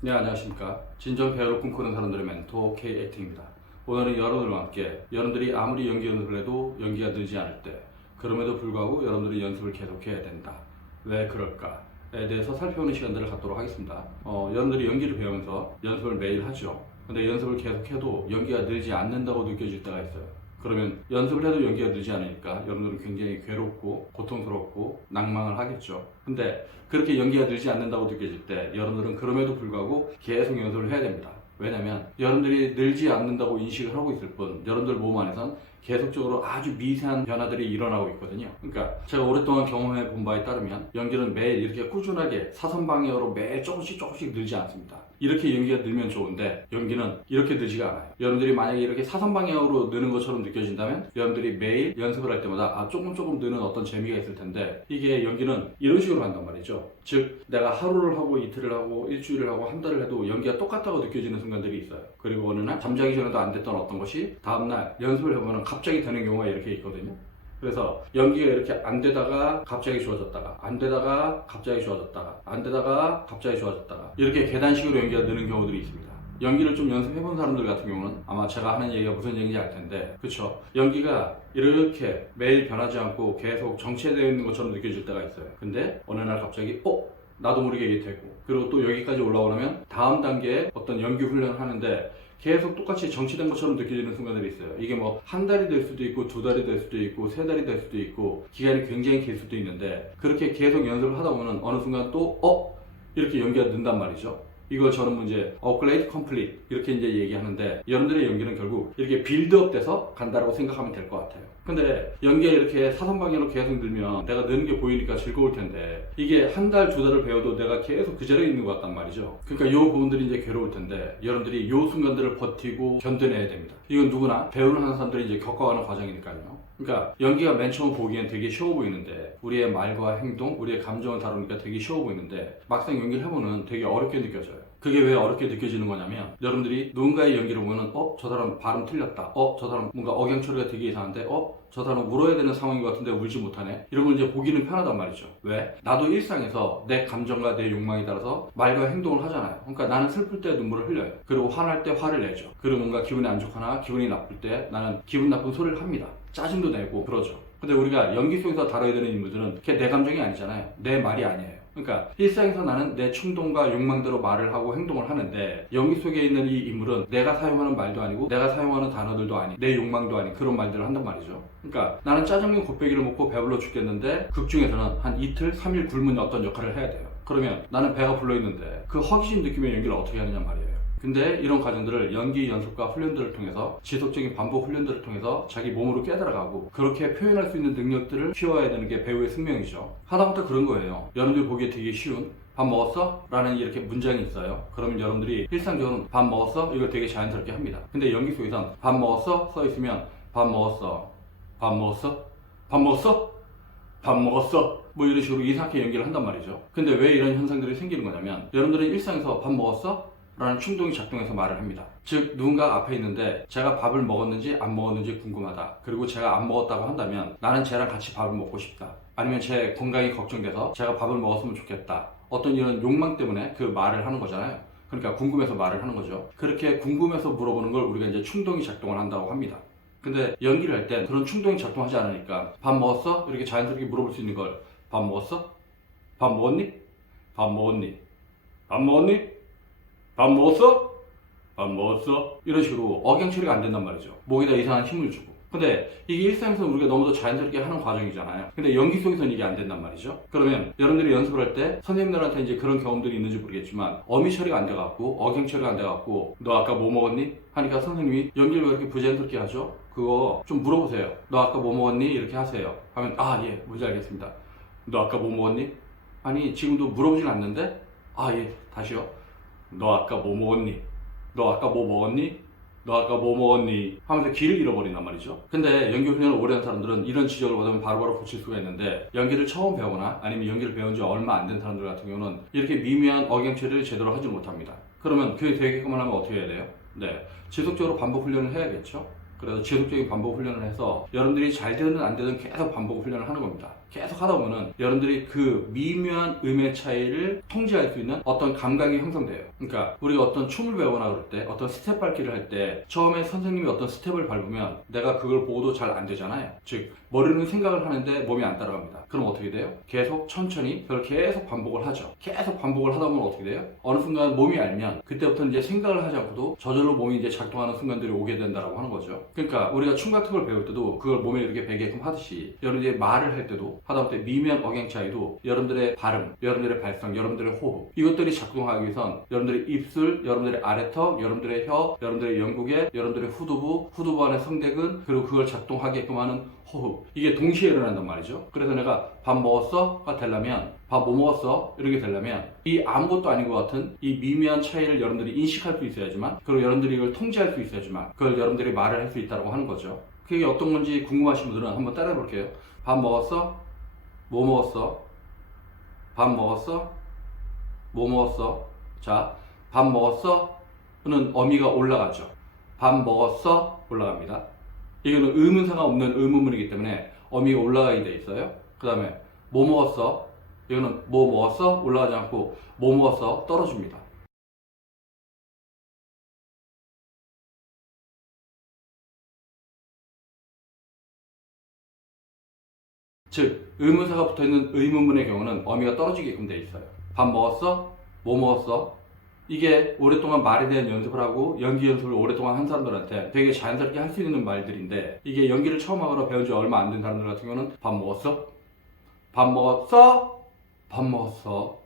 네, 안녕하십니까. 진정 배우를 꿈꾸는 사람들의 멘토 K-액팅입니다. 오늘은 여러분들과 함께 여러분들이 아무리 연기 연습을 해도 연기가 늘지 않을 때, 그럼에도 불구하고 여러분들이 연습을 계속해야 된다. 왜 그럴까에 대해서 살펴보는 시간들을 갖도록 하겠습니다. 여러분들이 연기를 배우면서 연습을 매일 하죠. 근데 연습을 계속해도 연기가 늘지 않는다고 느껴질 때가 있어요. 그러면 연습을 해도 연기가 늘지 않으니까 여러분들은 굉장히 괴롭고 고통스럽고 낭망을 하겠죠. 근데 그렇게 연기가 늘지 않는다고 느껴질 때 여러분들은 그럼에도 불구하고 계속 연습을 해야 됩니다. 왜냐면 여러분들이 늘지 않는다고 인식을 하고 있을 뿐 여러분들 몸 안에선 계속적으로 아주 미세한 변화들이 일어나고 있거든요. 그러니까 제가 오랫동안 경험해 본 바에 따르면 연기는 매일 이렇게 꾸준하게 사선 방향으로 매일 조금씩 늘지 않습니다. 이렇게 연기가 늘면 좋은데 연기는 이렇게 늘지가 않아요. 여러분들이 만약에 이렇게 사선 방향으로 느는 것처럼 느껴진다면 여러분들이 매일 연습을 할 때마다 조금 느는 어떤 재미가 있을 텐데 이게 연기는 이런 식으로 간단 말이죠. 즉 내가 하루를 하고 이틀을 하고 일주일을 하고 한 달을 해도 연기가 똑같다고 느껴지는 순간들이 있어요. 그리고 어느 날 잠자기 전에도 안 됐던 어떤 것이 다음날 연습을 해보면 갑자기 되는 경우가 이렇게 있거든요. 그래서 연기가 이렇게 안 되다가 갑자기 좋아졌다가 안 되다가 갑자기 좋아졌다가 안 되다가 갑자기 좋아졌다가 이렇게 계단식으로 연기가 느는 경우들이 있습니다. 연기를 좀 연습해본 사람들 같은 경우는 아마 제가 하는 얘기가 무슨 얘기인지 알 텐데, 그쵸? 연기가 이렇게 매일 변하지 않고 계속 정체되어 있는 것처럼 느껴질 때가 있어요. 근데 어느 날 갑자기 나도 모르게 이게 되고, 그리고 또 여기까지 올라오려면 다음 단계에 어떤 연기 훈련을 하는데 계속 똑같이 정치된 것처럼 느껴지는 순간들이 있어요. 이게 뭐 한 달이 될 수도 있고 두 달이 될 수도 있고 세 달이 될 수도 있고 기간이 굉장히 길 수도 있는데 그렇게 계속 연습을 하다 보면 어느 순간 또 이렇게 연기가 는단 말이죠. 이걸 저는 이제 업그레이드 컴플릿 이렇게 이제 얘기하는데 여러분들의 연기는 결국 이렇게 빌드업 돼서 간다라고 생각하면 될 것 같아요. 근데 연기가 이렇게 사선방향으로 계속 늘면 내가 느는 게 보이니까 즐거울 텐데 이게 한 달, 두 달을 배워도 내가 계속 그 자리에 있는 것 같단 말이죠. 그러니까 요 부분들이 이제 괴로울 텐데 여러분들이 요 순간들을 버티고 견뎌내야 됩니다. 이건 누구나 배우는 하는 사람들이 이제 겪어가는 과정이니까요. 그러니까 연기가 맨 처음 보기엔 되게 쉬워 보이는데 우리의 말과 행동, 우리의 감정을 다루니까 되게 쉬워 보이는데 막상 연기를 해보면 되게 어렵게 느껴져요. 그게 왜 어렵게 느껴지는 거냐면 여러분들이 누군가의 연기를 보면은 저 사람 발음 틀렸다. 저 사람 뭔가 억양 처리가 되게 이상한데 저 사람 울어야 되는 상황인 것 같은데 울지 못하네. 이런 걸 이제 보기는 편하단 말이죠. 왜? 나도 일상에서 내 감정과 내 욕망에 따라서 말과 행동을 하잖아요. 그러니까 나는 슬플 때 눈물을 흘려요. 그리고 화날 때 화를 내죠. 그리고 뭔가 기분이 안 좋거나 기분이 나쁠 때 나는 기분 나쁜 소리를 합니다. 짜증도 내고 그러죠. 근데 우리가 연기 속에서 다뤄야 되는 인물들은 그게 내 감정이 아니잖아요. 내 말이 아니에요. 그러니까 일상에서 나는 내 충동과 욕망대로 말을 하고 행동을 하는데 연기 속에 있는 이 인물은 내가 사용하는 말도 아니고 내가 사용하는 단어들도 아니고 내 욕망도 아닌 그런 말들을 한단 말이죠. 그러니까 나는 짜장면 곱빼기를 먹고 배불러 죽겠는데 극 중에서는 한 이틀, 3일 굶은 어떤 역할을 해야 돼요. 그러면 나는 배가 불러있는데 그 허기심 느끼며 연기를 어떻게 하느냐 말이에요. 근데 이런 과정들을 연기 연습과 훈련들을 통해서 지속적인 반복 훈련들을 통해서 자기 몸으로 깨달아가고 그렇게 표현할 수 있는 능력들을 키워야 되는 게 배우의 숙명이죠. 하다못해 그런 거예요. 여러분들 보기에 되게 쉬운 밥 먹었어? 라는 이렇게 문장이 있어요. 그러면 여러분들이 일상적으로 밥 먹었어? 이걸 되게 자연스럽게 합니다. 근데 연기 속에선 밥 먹었어? 써 있으면 밥 먹었어. 밥 먹었어? 밥 먹었어? 밥 먹었어? 뭐 이런 식으로 이상하게 연기를 한단 말이죠. 근데 왜 이런 현상들이 생기는 거냐면 여러분들은 일상에서 밥 먹었어? 라는 충동이 작동해서 말을 합니다. 즉 누군가가 앞에 있는데 제가 밥을 먹었는지 안 먹었는지 궁금하다. 그리고 제가 안 먹었다고 한다면 나는 쟤랑 같이 밥을 먹고 싶다. 아니면 제 건강이 걱정돼서 제가 밥을 먹었으면 좋겠다. 어떤 이런 욕망 때문에 그 말을 하는 거잖아요. 그러니까 궁금해서 말을 하는 거죠. 그렇게 궁금해서 물어보는 걸 우리가 이제 충동이 작동을 한다고 합니다. 근데 연기를 할 때 그런 충동이 작동하지 않으니까 밥 먹었어? 이렇게 자연스럽게 물어볼 수 있는 걸 밥 먹었어? 밥 먹었니? 밥 먹었니? 밥 먹었니? 밥 먹었어? 밥 먹었어? 이런 식으로 억양 처리가 안 된단 말이죠. 목에다 이상한 힘을 주고. 근데 이게 일상에서 우리가 너무 더 자연스럽게 하는 과정이잖아요. 근데 연기 속에서는 이게 안 된단 말이죠. 그러면 여러분들이 연습을 할 때 선생님들한테 이제 그런 경험들이 있는지 모르겠지만 어미 처리가 안 돼갖고 억양 처리가 안 돼갖고 너 아까 뭐 먹었니? 하니까 선생님이 연기를 왜 이렇게 부자연스럽게 하죠? 그거 좀 물어보세요. 너 아까 뭐 먹었니? 이렇게 하세요. 하면 예, 뭔지 알겠습니다. 너 아까 뭐 먹었니? 아니 지금도 물어보진 않는데 예, 다시요. 너 아까 뭐 먹었니? 너 아까 뭐 먹었니? 너 아까 뭐 먹었니? 하면서 길을 잃어버린단 말이죠. 근데 연기 훈련을 오래 한 사람들은 이런 지적을 받으면 바로바로 고칠 수가 있는데 연기를 처음 배우거나 아니면 연기를 배운 지 얼마 안 된 사람들 같은 경우는 이렇게 미미한 억양 처리를 제대로 하지 못합니다. 그러면 그게 되게끔만 하면 어떻게 해야 돼요? 네, 지속적으로 반복 훈련을 해야겠죠. 그래서 지속적인 반복 훈련을 해서 여러분들이 잘 되든 안 되든 계속 반복 훈련을 하는 겁니다. 계속 하다 보면은 여러분들이 그 미묘한 음의 차이를 통제할 수 있는 어떤 감각이 형성돼요. 그러니까 우리가 어떤 춤을 배우거나 그럴 때 어떤 스텝 밟기를 할 때 처음에 선생님이 어떤 스텝을 밟으면 내가 그걸 보고도 잘 안 되잖아요. 즉 머리는 생각을 하는데 몸이 안 따라갑니다. 그럼 어떻게 돼요? 계속 천천히 그걸 계속 반복을 하죠. 계속 반복을 하다 보면 어떻게 돼요? 어느 순간 몸이 알면 그때부터 이제 생각을 하지 않고도 저절로 몸이 이제 작동하는 순간들이 오게 된다라고 하는 거죠. 그러니까 우리가 춤 같은 걸 배울 때도 그걸 몸에 이렇게 배게끔 하듯이 여러분들이 말을 할 때도 하다못해 미묘한 억양 차이도 여러분들의 발음, 여러분들의 발성, 여러분들의 호흡 이것들이 작동하기 위해선 여러분들의 입술, 여러분들의 아래턱, 여러분들의 혀, 여러분들의 영구개, 여러분들의 후두부, 후두부 안에 성대근 그리고 그걸 작동하게끔 하는 호흡 이게 동시에 일어난단 말이죠. 그래서 내가 밥 먹었어?가 되려면 밥 뭐 먹었어? 이렇게 되려면 이 아무것도 아닌 것 같은 이 미묘한 차이를 여러분들이 인식할 수 있어야지만 그리고 여러분들이 이걸 통제할 수 있어야지만 그걸 여러분들이 말을 할 수 있다고 하는 거죠. 그게 어떤 건지 궁금하신 분들은 한번 따라해 볼게요. 밥 먹었어? 뭐 먹었어? 밥 먹었어? 뭐 먹었어? 자, 밥 먹었어? 는 어미가 올라가죠. 밥 먹었어? 올라갑니다. 이거는 의문사가 없는 의문문이기 때문에 어미가 올라가게 돼 있어요. 그 다음에 뭐 먹었어? 이거는 뭐 먹었어? 올라가지 않고 뭐 먹었어? 떨어집니다. 즉 의문사가 붙어있는 의문문의 경우는 어미가 떨어지게끔 돼 있어요. 밥 먹었어? 뭐 먹었어? 이게 오랫동안 말에 대한 연습을 하고 연기 연습을 오랫동안 한 사람들한테 되게 자연스럽게 할 수 있는 말들인데 이게 연기를 처음 하거나 배운 지 얼마 안 된 사람들 같은 경우는 밥 먹었어? 밥 먹었어? 밥 먹었어?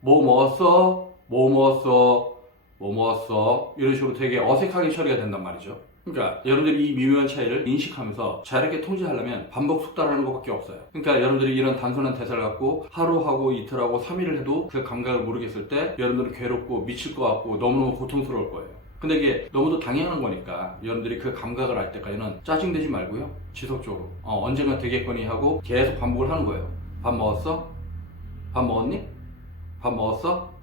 뭐 먹었어? 뭐 먹었어? 뭐 먹었어? 이런 식으로 되게 어색하게 처리가 된단 말이죠. 그러니까 여러분들이 이 미묘한 차이를 인식하면서 자유롭게 통제하려면 반복 숙달하는 것밖에 없어요. 그러니까 여러분들이 이런 단순한 대사를 갖고 하루하고 이틀하고 3일을 해도 그 감각을 모르겠을 때 여러분들은 괴롭고 미칠 것 같고 너무너무 고통스러울 거예요. 근데 이게 너무도 당연한 거니까 여러분들이 그 감각을 알 때까지는 짜증내지 말고요. 지속적으로 언젠가 되겠거니 하고 계속 반복을 하는 거예요. 밥 먹었어? 밥 먹었니? 밥 먹었어?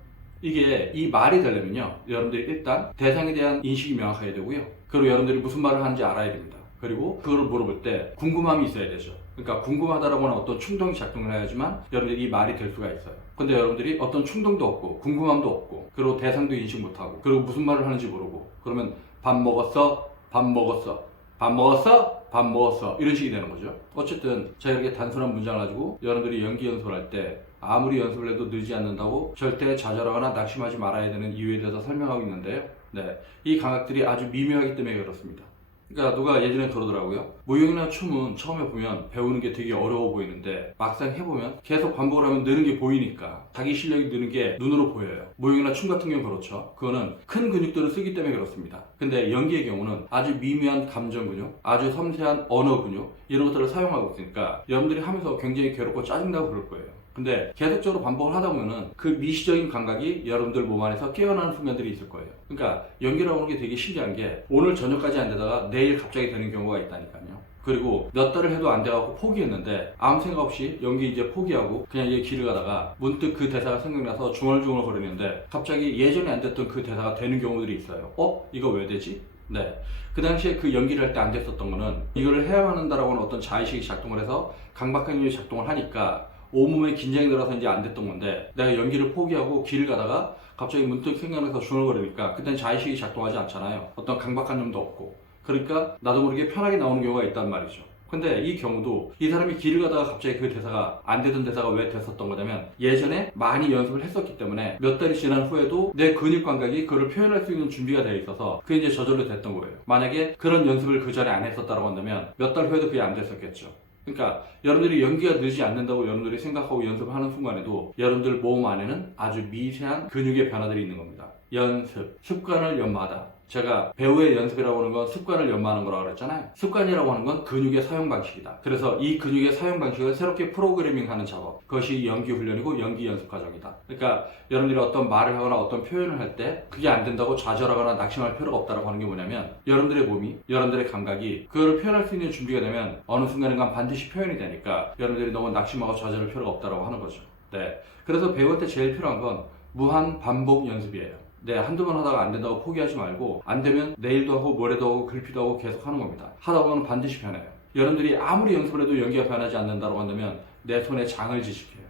이게 이 말이 되려면요 여러분들이 일단 대상에 대한 인식이 명확해야 되고요 그리고 여러분들이 무슨 말을 하는지 알아야 됩니다. 그리고 그거를 물어볼 때 궁금함이 있어야 되죠. 그러니까 궁금하다라고 하는 어떤 충동이 작동을 해야지만 여러분들이 이 말이 될 수가 있어요. 근데 여러분들이 어떤 충동도 없고 궁금함도 없고 그리고 대상도 인식 못하고 그리고 무슨 말을 하는지 모르고 그러면 밥 먹었어? 밥 먹었어? 밥 먹었어? 밥 먹었어? 이런 식이 되는 거죠. 어쨌든 제가 이렇게 단순한 문장을 가지고 여러분들이 연기 연습을 할 때 아무리 연습을 해도 늘지 않는다고 절대 좌절하거나 낙심하지 말아야 되는 이유에 대해서 설명하고 있는데요. 네, 이 감각들이 아주 미묘하기 때문에 그렇습니다. 그러니까 누가 예전에 그러더라고요. 무용이나 춤은 처음에 보면 배우는 게 되게 어려워 보이는데 막상 해보면 계속 반복을 하면 느는 게 보이니까 자기 실력이 느는 게 눈으로 보여요. 무용이나 춤 같은 경우는 그렇죠. 그거는 큰 근육들을 쓰기 때문에 그렇습니다. 근데 연기의 경우는 아주 미묘한 감정 근육, 아주 섬세한 언어 근육 이런 것들을 사용하고 있으니까 여러분들이 하면서 굉장히 괴롭고 짜증나고 그럴 거예요. 근데 계속적으로 반복을 하다 보면은 그 미시적인 감각이 여러분들 몸 안에서 깨어나는 순간들이 있을 거예요. 그러니까 연기라고 하는 게 되게 신기한 게 오늘 저녁까지 안 되다가 내일 갑자기 되는 경우가 있다니까요. 그리고 몇 달을 해도 안 돼갖고 포기했는데 아무 생각 없이 연기 이제 포기하고 그냥 이제 길을 가다가 문득 그 대사가 생각나서 중얼중얼 거리는데 갑자기 예전에 안 됐던 그 대사가 되는 경우들이 있어요. 이거 왜 되지? 네. 그 당시에 그 연기를 할 때 안 됐었던 거는 이거를 해야만 한다라고 하는 어떤 자의식이 작동을 해서 강박한 힘이 작동을 하니까 온몸에 긴장이 들어서 이제 안 됐던 건데 내가 연기를 포기하고 길을 가다가 갑자기 문득 생각나서 중얼거리니까 그때는 자의식이 작동하지 않잖아요. 어떤 강박한 점도 없고 그러니까 나도 모르게 편하게 나오는 경우가 있단 말이죠. 근데 이 경우도 이 사람이 길을 가다가 갑자기 그 대사가 안 되던 대사가 왜 됐었던 거냐면 예전에 많이 연습을 했었기 때문에 몇 달이 지난 후에도 내 근육 감각이 그걸 표현할 수 있는 준비가 되어 있어서 그게 이제 저절로 됐던 거예요. 만약에 그런 연습을 그 전에 안 했었다고 한다면 몇 달 후에도 그게 안 됐었겠죠. 그러니까 여러분들이 연기가 늘지 않는다고 여러분들이 생각하고 연습하는 순간에도 여러분들 몸 안에는 아주 미세한 근육의 변화들이 있는 겁니다. 연습, 습관을 연마하다. 제가 배우의 연습이라고 하는 건 습관을 연마하는 거라고 그랬잖아요. 습관이라고 하는 건 근육의 사용 방식이다. 그래서 이 근육의 사용 방식을 새롭게 프로그래밍하는 작업, 그것이 연기 훈련이고 연기 연습 과정이다. 그러니까 여러분들이 어떤 말을 하거나 어떤 표현을 할 때 그게 안 된다고 좌절하거나 낙심할 필요가 없다고 하는 게 뭐냐면 여러분들의 몸이, 여러분들의 감각이 그걸 표현할 수 있는 준비가 되면 어느 순간인가 반드시 표현이 되니까 여러분들이 너무 낙심하고 좌절할 필요가 없다고 하는 거죠. 네. 그래서 배우한테 제일 필요한 건 무한 반복 연습이에요. 네, 한두 번 하다가 안 된다고 포기하지 말고 안 되면 내일도 하고 모레도 하고 글피도 하고 계속 하는 겁니다. 하다 보면 반드시 변해요. 여러분들이 아무리 연습을 해도 연기가 변하지 않는다고 한다면 내 손에 장을 지식해요.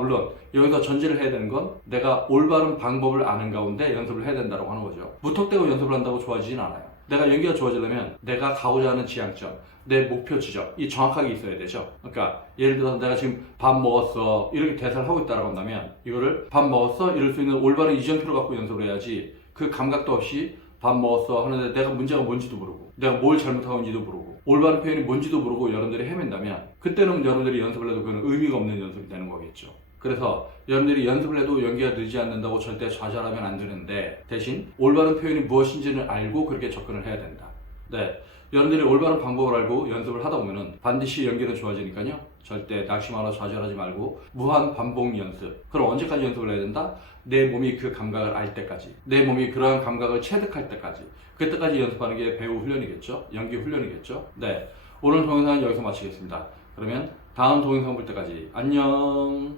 물론 여기서 전제를 해야 되는 건 내가 올바른 방법을 아는 가운데 연습을 해야 된다고 하는 거죠. 무턱대고 연습을 한다고 좋아지진 않아요. 내가 연기가 좋아지려면 내가 가고자 하는 지향점, 내 목표 지점, 이 정확하게 있어야 되죠. 그러니까 예를 들어서 내가 지금 밥 먹었어 이렇게 대사를 하고 있다고 한다면 이거를 밥 먹었어 이럴 수 있는 올바른 이정표를 갖고 연습을 해야지 그 감각도 없이 밥 먹었어 하는데 내가 문제가 뭔지도 모르고 내가 뭘 잘못하고 있는지도 모르고 올바른 표현이 뭔지도 모르고 여러분들이 헤맨다면 그때는 여러분들이 연습을 해도 그건 의미가 없는 연습이 되는 거겠죠. 그래서 여러분들이 연습을 해도 연기가 늘지 않는다고 절대 좌절하면 안 되는데 대신 올바른 표현이 무엇인지를 알고 그렇게 접근을 해야 된다. 네, 여러분들이 올바른 방법을 알고 연습을 하다 보면은 반드시 연기는 좋아지니까요. 절대 낙심하거나 좌절하지 말고 무한 반복 연습. 그럼 언제까지 연습을 해야 된다? 내 몸이 그 감각을 알 때까지, 내 몸이 그러한 감각을 체득할 때까지, 그때까지 연습하는 게 배우 훈련이겠죠. 연기 훈련이겠죠. 네, 오늘 동영상은 여기서 마치겠습니다. 그러면 다음 동영상 볼 때까지 안녕.